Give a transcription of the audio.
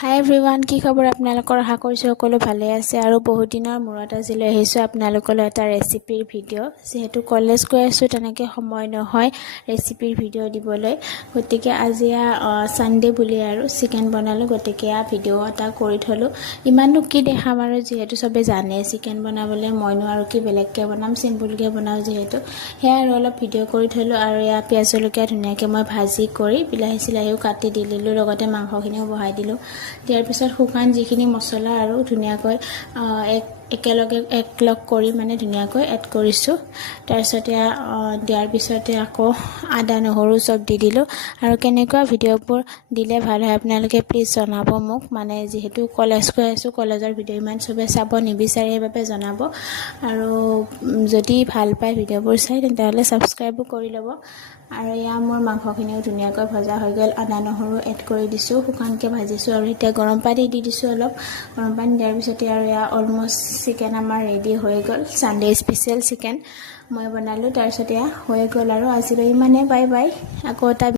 হাই everyone, কি খবৰ আপোনালোকৰ? আশা কৰিছোঁ সকলো ভালে আছে আৰু বহুত দিনৰ মূৰত আজি লৈ আহিছোঁ আপোনালোকলৈ এটা ৰেচিপিৰ ভিডিঅ'। যিহেতু কলেজ গৈ আছোঁ, তেনেকৈ সময় নহয় ৰেচিপিৰ ভিডিঅ' দিবলৈ, গতিকে আজি ছানডে বুলি আৰু চিকেন বনালোঁ। গতিকে ভিডিঅ' এটা কৰি থলোঁ। ইমাননো কি দেখাম আৰু, যিহেতু চবে জানে চিকেন বনাবলৈ, মইনো আৰু কি বেলেগকৈ বনাম, চিম্পুলকৈ বনাওঁ যিহেতু। সেয়া আৰু অলপ ভিডিঅ' কৰি থলোঁ। আৰু পিঁয়াজ জলকীয়া ধুনীয়াকৈ মই ভাজি কৰি বিলাহী চিলাহীও কাটি দি দিলোঁ, লগতে মাংসখিনিও বহাই দিলোঁ। দিয়াৰ পিছত শুকান যিখিনি মছলা আৰু ধুনীয়াকৈ একলগ কৰি মানে ধুনীয়াকৈ এড কৰিছোঁ। তাৰপিছতে দিয়াৰ পিছতে আকৌ আদা নহৰু চব দি দিলোঁ। আৰু কেনেকুৱা ভিডিঅ'বোৰ দিলে ভাল হয় আপোনালোকে প্লিজ জনাব মোক, মানে যিহেতু কলেজ গৈ আছোঁ, কলেজৰ ভিডিঅ' ইমান চবে চাব নিবিচাৰে, সেইবাবে জনাব। আৰু যদি ভাল পায় ভিডিঅ'বোৰ চাই তেন্তে ছাবস্ক্ৰাইবো কৰি ল'ব। আৰু মোৰ মাংসখিনিও ধুনীয়াকৈ ভজা হৈ গ'ল। আদা নহৰু এড কৰি দিছোঁ, শুকানকৈ ভাজিছোঁ। আৰু এতিয়া গৰম পানী দি দিছোঁ অলপ। গৰম পানী দিয়াৰ পিছতে আৰু অলম'ষ্ট চিকেন আমাৰ ৰেডি হৈ গ'ল। ছানডে স্পেচিয়েল চিকেন মই বনালোঁ। তাৰপিছত হৈ গ'ল আৰু আজিলৈ ইমানে। Bye bye. আকৌ এটা